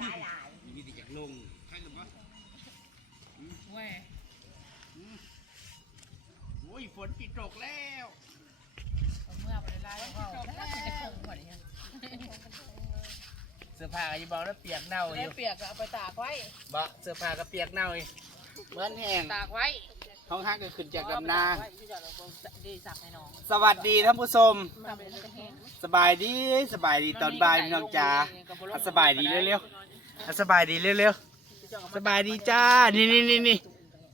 หลายหลายมีแต่จากลงใครหรือเปล่าเว้ยโอ้ยฝนปิดตกแล้วเมื่อไปไล่เขาแล้วจะคงกว่านี้เสื้อผ้าก็ยังบอกแล้วเปียกเน่าอยู่เปียกก็เอาไปตากไว้บ่เสื้อผ้าก็เปียกเน่าอยู่เหมือนแห้งตากไว้ ท้องห้างก็ขึ้นจากดำนาไว้ที่จะเราดีสักให้น้องสวัสดีท่านผู้ชม ทำเป็นจะแห้งสบายดีสบายดีตอนบ่ายพี่น้องจ๋าอะสบายดีเร็วๆอะสบายดีเร็วๆสบายดีจ้า นี่นี่นี่นี่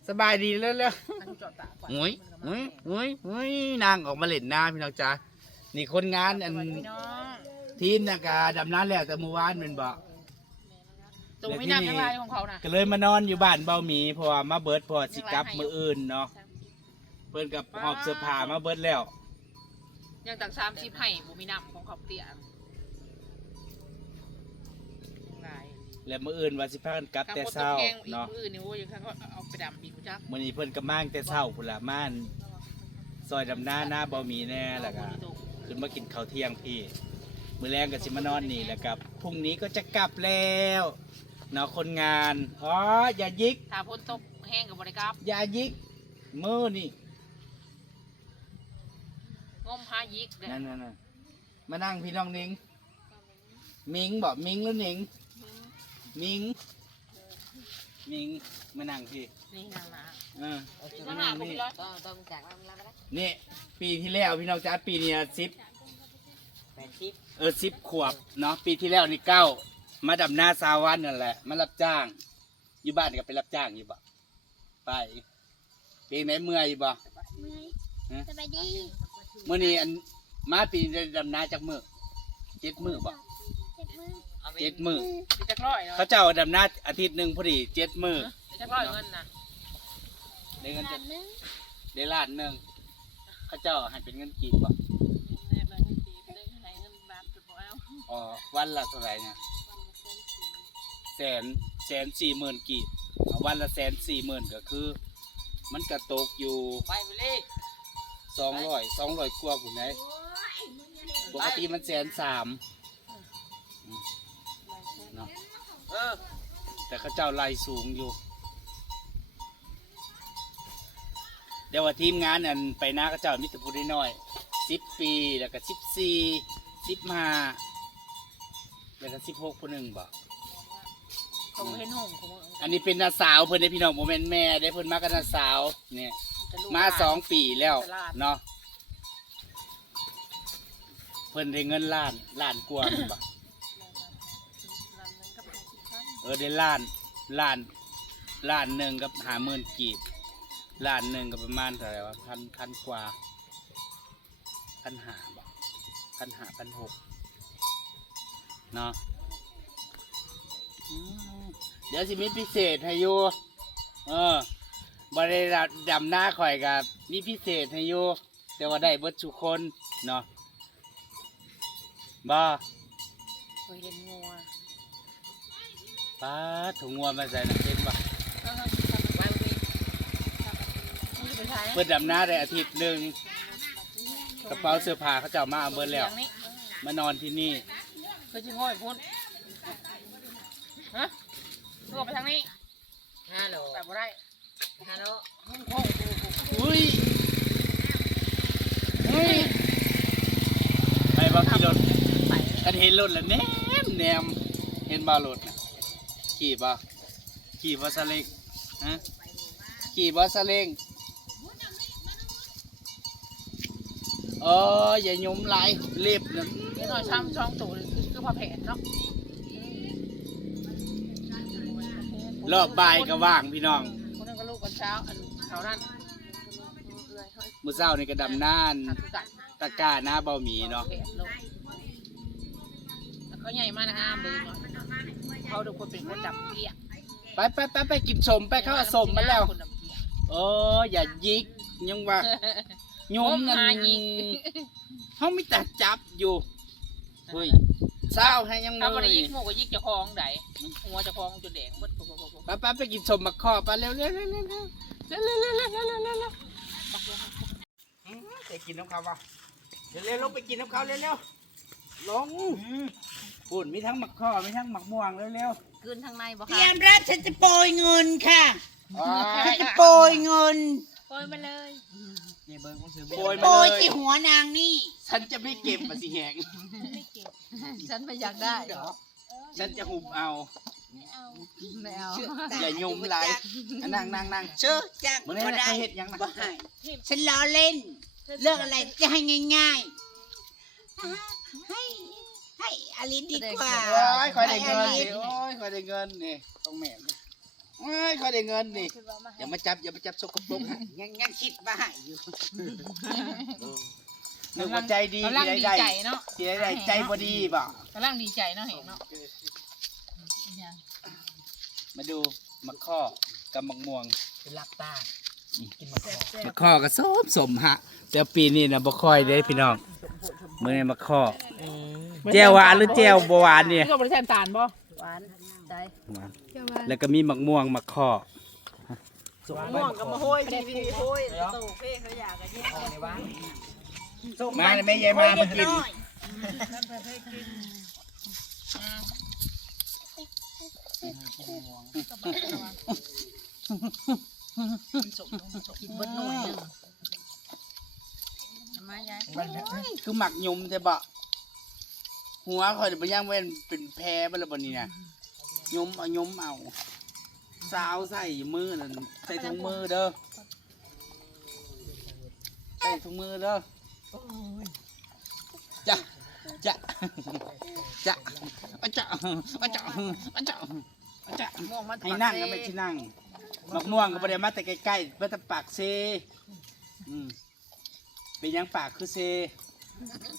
สบายดีเร็วอันจอดตากไว้ๆโอ้ยโอ้ยโอ้ยโอ้ยนางออกมาเล่นน้ำพี่น้องจ๋านี่คนงานอันพี่น้องทีมนะกาดำน้ำแล้วแต่เมื่อวานแมันบ่ ตูไม่น้ำยังไรของเขานะก็เลยมานอนอยู่บ้านเบาหมีเพราะว่ามาเบิดเพอสิกลับมืออื่นเนาะเพิ่นกับหอบเสื้อผ้ามาเบิดแล้วยังตักสามชิปให้บุมีน้ำของเขาเตี้ยลายแล้วมืออื่นว่าสิพากันกลับแต่เช้าเนาะอื่นนี่โอ้ยยังเขาเอาไปดำปีกุจักมื้อนี้เพิ่นก็มาตั้งแต่เช้าพุ่นละม่านซอยดำหน้าหน้าเบาหมีแน่แล้วก็ขึ้นมากินข้าวเที่ยงพี่ มื้อแรงก็สิมานอนนี่แหละกับพรุ่งนี้ก็จะกลับแล้ว เนาะคนงานอ๋ออย่ายิก ถ้าพ้นตกแห้งกับบริกรับอย่ายิกมือนี่งมหายิกเด้นั่นนั่นนั่นมานั่งพี่น้องนิงมิงบอกมิงหรือนิงมิงมิงมานั่งพี่นี่นางนะเออนี่มานานั่งงนะนี่พี่ร้อยต้องต้องจากลำลำไปแล้วนี่ปีที่แล้วพี่น้องจ้าปีนี้สิบแปดสิบเออสิบขวบเนาะปีที่แล้วนี่เก้า มาดำนาสาวันนั่นแหละ มารับจ้าง อยู่บ้านก็ไปรับจ้างอยู่บ่ไปเพลงไหนเมื่อยอยู่บ่เมื่อยสบายดีเมื่อนี้อันมาปีนี้ได้ดำนาจากมือเจ็ดมือบ่เจ็บมือเจ็ดมือพี่จักร้อยเนาะเขาเจ้าดำนาอาทิตย์หนึ่งพอดีเจ็ดมือพี่จักร้อยเงินนะได้เงินบาจะทนึงได้ล้านหนึ่งเขาเจ้าให้เป็นเงินกีบบ่อ๋อวันละเท่าไหร่เนี่ย แสนแสนสี่หมื่นกีบเอาวันละแสนสี่หมื่นก็คือ มันกระตกอยู่ไปไปเลยสองร้อยสองร้อยกว่าผุนไหนปกติมันแสนสามเนาะเออแต่เขาเจ้าไล่สูงอยู่ เดี๋ยวว่าทีมงานอันไปหน้าเขาเจ้ามิตรพูดน้อยสิบปีแล้วก็สิบสี่สิบห้าแล้วก็สิบหกคนหนึ่งบ่เขาเห็นหงของมึงอันนี้เป็นน้าสาวเพิ่นได้พี่น้องโมเมนต์แม่ได้เพิ่นมากับน้าสาวเนี่ยมาสองปีแล้วเนาะเพิ่นได้เงินล้านล้านกว่าแม่นบ่เออได้ล้านล้านล้านหนึ่งกับหาหมื่นกีบล้านหนึ่งก็ประมาณเท่าไหร่วะพันพันกว่าพันหาบ่พันหาพันหกเนาะ อืมเดี๋ยวสิมีพิเศษให้อยู่เออบริษัทดำหน้าข่อยกับมีพิเศษให้อยู่แต่ว่าได้เบิดทุกคนเนาะบ่เคยเห็นงัวป้าดถุงงัวมาใส่น้ำเค็มบ่เออวางดีมึงจะไปใช้เปิดดำหน้าได้อาทิตย์หนึ่งกระเป๋าเสื้อผ้าเขาเจ้ามาเอาเบิดแล้วนี่มานอนที่นี่ เคยชิงห้อยพุ่น ฮะตัวไปทางนี้ฮัลโหลแบบว่าได้ฮัลโหลพุ่งโค้งกูกูอุ้ยเฮ้ยไปบ่ขี่รถไปกันเห็นรถแล้วแนมแนมเห็นบ่ารถน่ะขี่บ่ขี่บ่ซาเล้งฮะขี่บ่ซาเล้งเอออย่าหยุมหลายเล็บนะนี่หน่อยช้ำช่องตูดคือคือพอแผนเนาะ รอบบ่ายก็ว่างพี่น้องคนนึงก็ลูกคนเช้าอันเขานั่นมื้อเช้านี่ก็ดำน่านทำคือกันตะกร้าหน้าเบาหมีเนาะแผนลงแล้วเขาใหญ่มากนะห้ามเลยหน่อยเขาดูคนเป็นคนดับเกี้ยไปไปไปไปกินสมไปเข้าเอาสมมาแล้วคนดับเกี้ยโอ้อย่ายิกยังว่าโยมนั่นโอ้มหายิกเขาไม่แต่จับอยู่เฮ้ย เศร้าให้ยังถ้ามืวันอนี้ยินี่กหมูก็ยิกเจะคลองไดหัวเจะคลองจนแดงหมดโอ้โหไปไปไปกินสมมาข้อไปเร็วเร็วเร็วเร็วเร็วเร็วเร็วเร็วเร็วเร็วเร็วเร็วเร็วอืมจะกินน้ำเขาวะเร็วเร็วลงไปกินน้ำเขาเร็วเร็วลงปุ่นมีทั้งหมักข้อมีทั้งหมักม่วงเร็วกลืนทางในบ่เตคะรียมรับฉันจะโปรยเงินค่ะๆอ๋อฉันจะโปรยเงินโอยมาเลย นี่เบิ้งกูซื้อโปรยโปมารยเลยที่หัวนางนี่ฉันจะไม่เก็บมาสิแหงฉันไม่อยากได้ฉันจะหุบเอา ไม่เอาไม่เอาอย่ายุ่มไหลอะนั่งนั่งนั่งเชื่อจังมันก็ได้ได้เห็ดยังนะบ่ให้ฉันล้อเล่น เรื่องอะไรจะให้ง่ายๆให้ให้อลินดีกว่า โอ้ยคอยได้เงินให้นี่อลิโอ้ยคอยได้เงินนี่ต้องแม่นดิ โอ้ยคอยได้เงินนี่ อย่ามาจับอย่ามาจับสกปรกฮะยังยังคิดว่าให้อยู่นึกว่าใจดีกำลังที่ดีได้ใจได้เนาะที่ได้ได้ใจบ่ดีบ่กำลังดีใจเนาะเห็นเนาะมาดูมะข้อกับมะม่วงเป็นลับตากินมะขอมะข้อก็สมสมฮะแต่ปีนี้นะบ่ค่อยได้พี่น้องมื้อนี้มะข้อแจ่วหวานหรือแจ่วบ่หวานเนี่ยนี่ก็บริษัทตาลบ่หวาน ใจแล้วก็มีมะม่วงมะข้อม่วงกับมะโห้ยพี่พี่โห้ยโตเพ่เขาอยากกันแย่ในบ้ามาเลยแม่ยายมามากินกินเบิดหน่วยหนึงมายายคือหมักยมใช่ปะหัวคอยไปย่างเว้นเป็นแพรไปแล้วบนนี้นะ ยมเอายมเอาสาวใส่มือนั่นใส่ถุงมือเด้อใส่ถุงมือเด้อจ้ะจ้ะจ้ะอะจ้ะอะจ้ะอะจ้ะอะจ้ะม่วงมันให้นั่งก็ไม่ใช่นั่งมะม่วงก็บ่ได้มาแต่ใกล้ๆเพื่อแต่ปากเซอืมเป็นยังปากคือเซ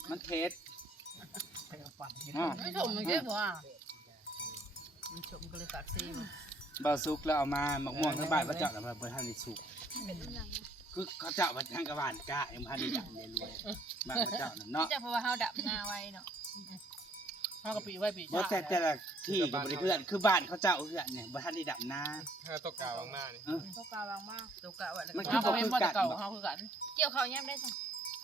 มันเทสไม่ชมมันเก็บบ่อะ มันชมก็เลยปากซีมันบาสุกแล้วเอามามะม่วงทั้งบ้านพระเจ้าแล้วมาบริหารในสุกคือเขาเจ้าพระทางกระบาลกล้าเอ็มพันธุ์ดังเลยรวยบ้านพระเจ้านั่นเนาะจะเพราะว่าเฮาดับหน้าไว้เนาะเฮาก็ปีไว้ปีเพราะแต่แต่ละที่กับบริเพื่อนคือบ้านเขาเจ้าเพื่อนเนี่ยบริหารในดับนาถ้าตกกาวมากๆนี่ตัวกาวางมากตัวกาวไว้แล้วมันก็คือเฮาบ่ก็คืเป็นอบ่กันเก่าบ่เฮาคือกัน เกี่ยวข้าวแย้มได้ซั่น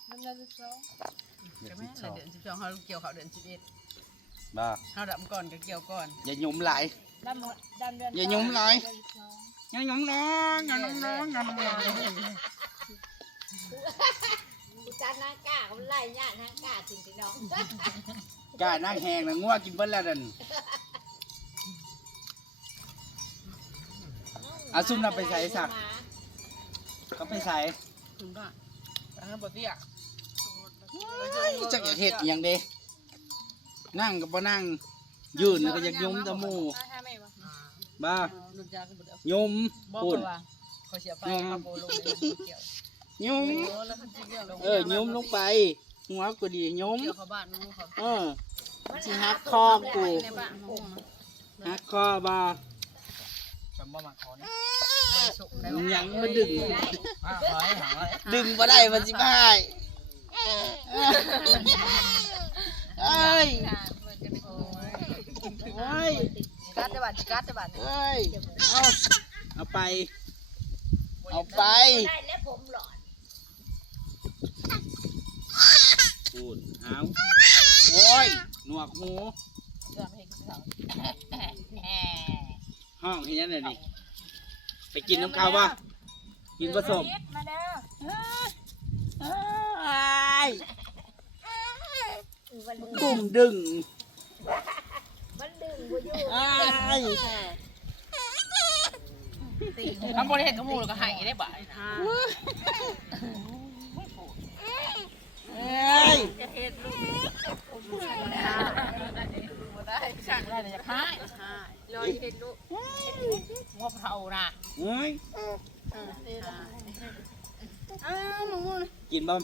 น้ำเดือน12ใช่ไหมเดือน12เฮาเกี่ยวข้าวเดือน11 บ้าเฮาดับก่อนก็เกี่ยวก่อนอย่าหยุมหลายดำหมดดำเดือนอย่าหยุมหลายอย่าหยุมร้องอย่าหยุมร้องอย่าหยุมร้องกูจานนางกล้าเขาไล่ญาตินางกล้าจริงพี่น้องกล้านั่งแหงนะงัวกินเบิ้ลแล้วดันอาซุ่มนำไปใส่สักเขาไปใส่ถึงก็ทางบ่เตี้ยจักอยากเห็ดอหย่างเด้ นั่งกับบ่นั่ง ยืนแล้วก็อยากยมแตะมูบ้าลูกยาก็บ่ได้ยมบ่ปุ่นว่าเขาเสียไปเขาบ่ลงเลยเกี่ยวยมโอ้แล้วมันสิเกี่ยวลงเออยมลงไปหัวก็ดียมเกี่ยวเข้าบ้านนู้นเขาเออสิฮักคอกูในบ้านห้องนะฮักคอบ่าฉันบ่มาขอนี่สุกได้มึงยังมาดึงห้าร้อยหาร้อยดึงบ่ได้มันสิพาย เอ้ยเอ้ยกัดได้บ้านกัดได้บ้านเอ้ยเอาเอาไป เอาไปได้แล้วผมหลอดพูดเอาโอ้ยหนวกหูเรื่องให้เขาห้องให้ยันเลยนี่ไปกินน้ำข้าวป่ะกินผสมมาเด้อ วันดึงกลุ่มดึงวันดึงกูอยู่อ้ายทำบริเหตุกับหมูแล้วก็ให้ได้บ่ายเอ้ยได้ช่างได้แต่จะให้รอเห็นลูกงบเท่านะเอ้ยอ้าวหมูกินบ่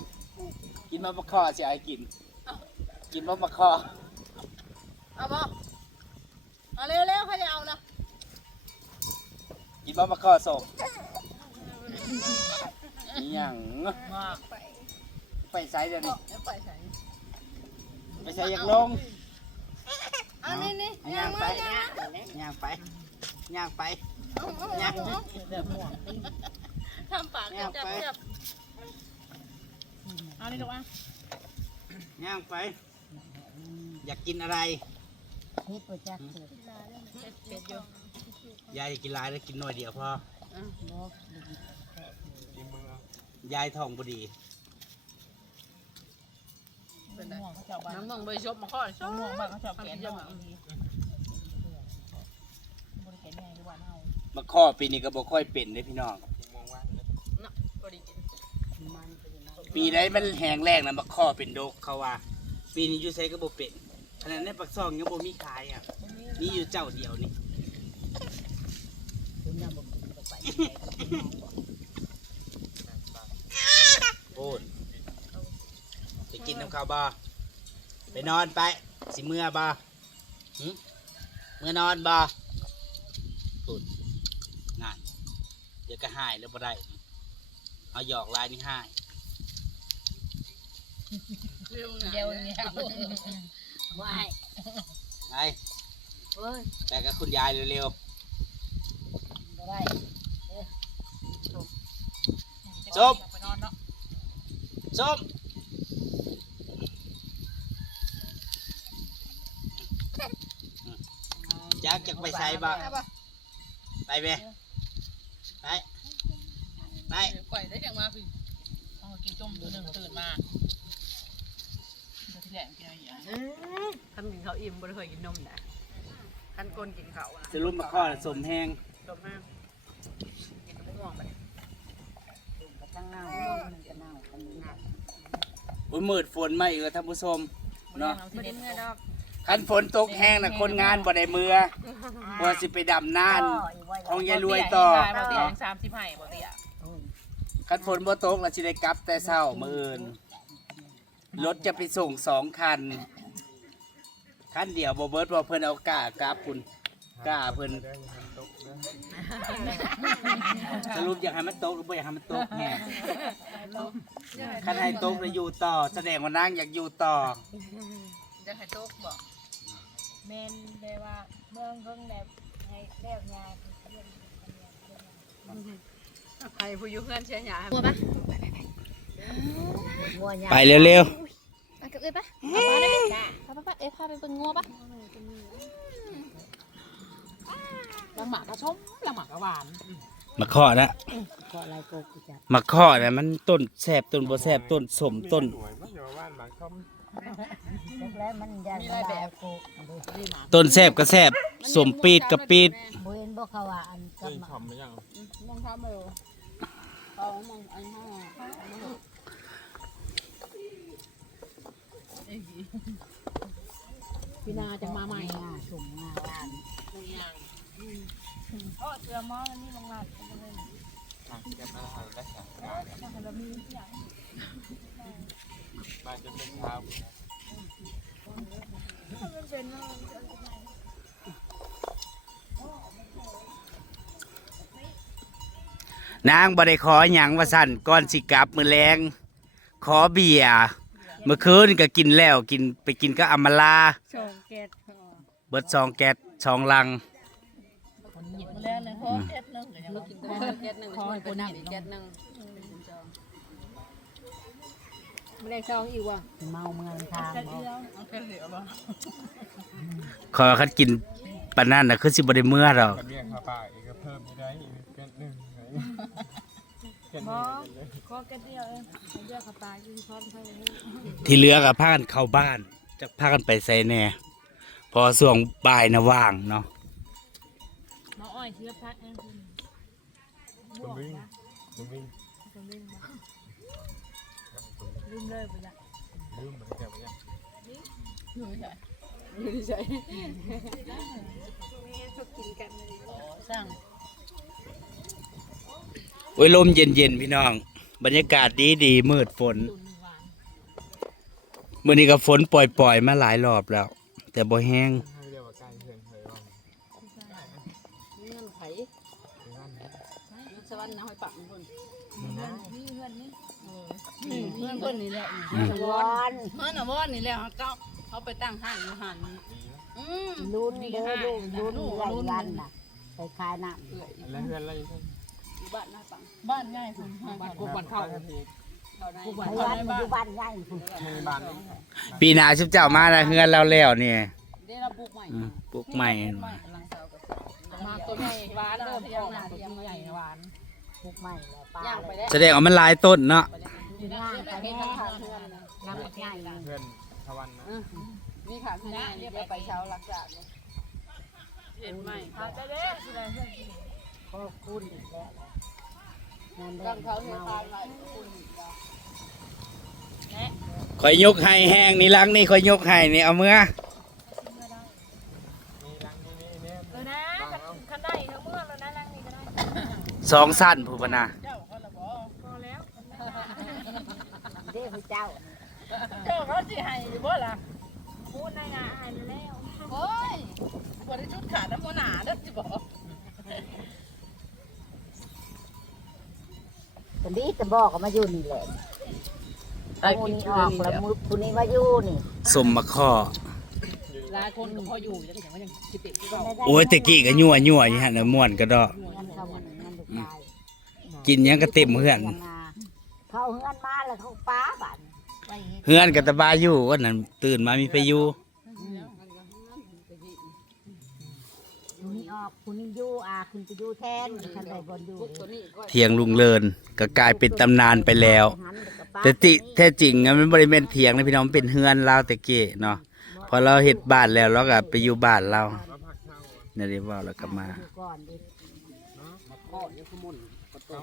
กินบ่มะคอสิไอ้กิน กินบ่มะคอเอาบ่เอาเร็วๆเขาจะเอานะกินบ่มะคอสมอหย่างมาไปใส่เดี๋ยวนี้แล้วไปใส่ไปใส่อยากลงเอานี่นี่เอาย่างไปย่างไปย่างไปย่างทำปากจับจับเอานี่ลูกอะย่างไป อยากกินอะไรเฮ็ดบ่จักเกิดเป็ดอยู่ยายจะกินหลายแล้วกินหน่อยเดียวพอบ่กินมือเอายายท้องบ่ดีเป็นไงม่วงเขาชอบบ้านน้ำมองใบชบมาข้อชอบม่วงบ้านเขาชอบแกนจะม่วมางบริแกนใหญ่ดีกว่าเฮามาข้อปีนี้ก็บ่ค่อยเป็นเด้พี่น้องกินมองว่างเลยน่ะพอดีกินมันเป็นยังไงปีใดมันแห้งแรกนะมาข้อเป็นดกเขาว่า ปีนี้อยู่ไสก็บ่เป็น ขนาดในปักซองยังบ่มีขายอะ มีอยู่เจ้าเดียวนี่คุณน่ะบ่กินก็ไปโอ้ยไปกินน้ำข้าวบ่ไปนอนไป สิเมื่อบ่หึเมื่อนอนบ่พูดงานเดี๋ยวก็หายแล้วบ่ได้เอาหยอกลายนี่หาย เร็วเดียวเนี่ย ว่ายไปเอ้ยไปกับคุณยายเร็วบ่ได้ๆส้มไปนอนเนาะส้มจักจักไปใส่บ่ไปไหมไปไปปล่อยได้อย่างมาพี่เอากินจุ่มตัวหนึ่งตื่นมาตัวที่แหลมกินอะไรอย่าง ท่านกินข้าวอิ่มบ่ได้เคยกินนมนะท่านก้นกินข้าวนะสรุปมาข้อสมแห้งจบมากกินมะม่วงไปกระทั่งเน่ามันจะเน่ากันหนักอุ้ยมืดฝนมาอีกแล้วท่านผู้ชมเนาะที่เด็ดคันฝนตกแห้งนะคนงานบ่ได้มือว่าสิไปดำนานของยายรวยต่อบ่เตียงสามสิบไห้บ่เตียคันฝนบ่ตกเราสิได้กลับแต่เช้ามื้ออื่นรถจะไปส่งสองคัน คันเดียวบ่เบิดบ่เพิ่นเอากล้ากลับคุณกล้าเพิ่นได้ยังทำตกเด้อสรุปอยากให้มันตกหรือบ่อยากให้มันตกแฮงคันให้ตกแล้วอยู่ต่อ แสดงว่านางอยากอยู่ต่อจะให้โต๊ะบอกแม่นได้ว่าเมืองเพิ่งแบบให้แล้วยาเรียนให้ผู้อยู่เพื่อนเชียร์หยางัวปะงัวใหญ่ไปเร็วไปกับเอ้ยปะเอาปลาได้ไหมปะปะปะเอ้ยพาไปเบิ่งงัวปะลังหมากกระชมลังหมากกระหวานๆมาข้อนะก็อะไรก็กูจับมาข้อนะมันต้นแซ่บต้นบ่แซ่บต้นสมต้นสวยมากอย่ามาว่านหมากต้มแล้วมันยันลายกูดูต้นแซ่บก็แซ่บสมปีดกับปีดบ่เห็นบ่เขาว่าอันกัเฮ้บยมาทำไม่ยังมองทำไปเลยเอามองอันห้า พี่นาจะมาใหม่งาสุ่มงาลานโอ้เสือมอมันนี่ลงมาอะเก็บมาทำได้สองงานมาจะเป็นเช้านางบ่ได้ขอหยังว่าสั่นก่อนสิกลับมือแลงขอเบียร์ เมื่อคืนก็กินแล้วกินไปกินก็อำมาลาชงเกตเบิดซองแก๊สซองลังคนหยิบมาแล้วเลยเพราะเอ็ดนึงเดี๋ยวยังลูกกินตัวแก๊สหนึ่งช่วยคนน้ำอีกแก๊สหนึ่งไม่ได้ซองอีกว่ะเมาเมืองทางบ่เอาแค่เหลือบ่ขอคัดกินปานนั้นน่ะคือสิบ่ได้เมื่อดอกกับเบี้ยข้าวปลาอีกก็เพิ่มไม่ได้อีกเกินหนึ่ง เกินหมนึ่อขอแกเดียวเองเดียวกับตากินพร้อมไปเลยที่เหลือก็พากันเข้าบ้านจักพากันไปไสแหน่พอช่วงบ่ายน่ะว่างเนาะมาอ้อยเชื้อพักเองคุณตัววิ่งตัววิ่งคนลืมมาลืมเลยไปละลืมเหมือนกันไปยังไม่ใช่สร้าง โอ้ยลมเย็นๆพี่น้อง บรรยากาศดีดีๆมืดฝนตุนหวานมื้อนี้ก็ฝนปล่อยๆมาหลายรอบแล้ว แต่บ่แห้งให้เรียกว่าใกล้เพื่อนเคยว่าเงื่อนไขเป็นว่าไหนสวรรค์น้ำให้ปักคนนี่เพื่อนนี่เพื่อนคนนี้แหละวอนเพื่อนอะว่านี่แหละเขาเขาไปตั้งห้างอยู่หันอืมลุ้นเด้อลูกลุ้นไรยันน่ะไปขายน้ำแล้วเพื่อนอะไรกัน อยู่บ้านน้าปังบ้านง่ายคุณบ้านกูบันเข้าทันทีเขาได้ไปยันมันอยู่บ้านใหญ่พุ่นในบ้านปีหน้าชุบเจ้ามาแล้วเฮือนเราแล้วนี่มได้เราปลูกใหม่อืมปลูกใหม่กำลังเสากับมาตัวใหญ่หวานเริ่มที่ยังหน้าที่ยังใหญ่หวานปลูกใหม่แล้วป้าย่างไปได้แสดงว่ามันหลายต้นเนาะอยู่ย่างไปแม่น้ำง่ายเพื่อนทวันนะนี่ค่ะพี่นายเรียกไปเช้ารักษาเลยเห็นไหมเอาไปเลยสิเลยเพื่อนสิขอบคุณอีกแล้ว งานแดกังงเขาเทเมาทานมาคุณคอยยกให้แห้งนี่ล้างนี่คอยยกให้นี่เอาเมื่อมีรังนี่นี่เนี่ยเออนะคันได้ทั้งเมื่อแล้วนะนั่งนี่ก็ได้สองสั้นผู้พนาเจ้าเขาละบ่พอแล้วเด้พระเจ้าเจ้าเขาสิให้อยู่บ่ล่ะพูดในงานอ่านแล้วโอ้ยบ่ได้ชุดขาดน้ำมันหนาเด้อสิบ่ คนนี้จะบอกก็มาอยู่นี่แหละเอาคนนี้ออกแล้วมือคนนี้มาอยู่นี่สมมาข้อหลายคนก็พออยู่แล้วก็ยังว่ายังสิเป็นที่เก่าโอ้ยตะกี้ก็ยั่วยั่วอยู่หั่นน่ะม่วนก็ดอกเงินเขาเงินเงินลูกชายกินหยังก็เต็มเฮือนเขาเอาเงินมาแล้วเขาป้าบัตรไว้เฮ็ดเฮือนก็ตะบายอยู่วันนั้นตื่นมามีไปอยู่ คนนี้อยู่อาคุณไปอยู่แทนคันใดบนอยู่ตัวนี้ก็เทียงลุงเลินก็กลายเป็นตำนานไปแล้วหันแล้วก็ป้าแต่ติแท้จริงอะมันบริเวณเถียงนะพี่น้องมันเป็นเฮือนเราแต่เก้เนาะพอเราเฮ็ดบ้านแล้วเราก็ไปอยู่บ้านเรามาผักเช่าอะเนี่ยเรียกว่าเราก็มาอยู่ก่อนดิข้ออยู่ขมุนก็ตัว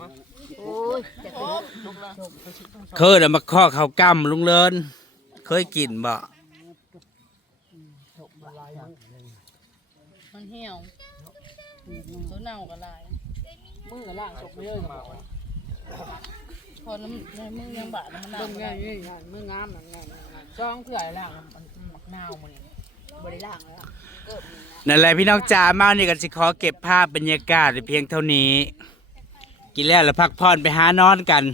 โอ้ยจะเป็นลูกชมเขาสิต้องเคยน่ะมาข้อข้าวกั้มลุงเลิน เคยกินบ่ ชมบ่ลาย มันเหี่ยวตัว เน่าก็ลาย มือก็ล่างศพไม่เลยก็บอกพอน้ำในมือยังบาดมันน่าง่ายง่ายมืองามง่ายจ้องเผื่อล่างมันหมักนาวมันบริล่างแล้วเกิดมีนะนั่นแหละพี่น้องจ๋ามานี่ก็สิขอเก็บภาพบรรยากาศไว้เพียงเท่านี้ กินแล้วแล้วพักผ่อนไปหานอนกัน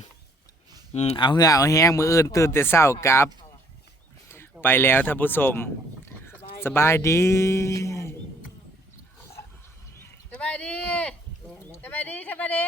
อืมเอาเหือเอาแห้งมืออื่นตื่นแต่เช้ากลับ ไปแล้วท่านผู้ชม สบายดีสบาย ดีสบายดีสบายดี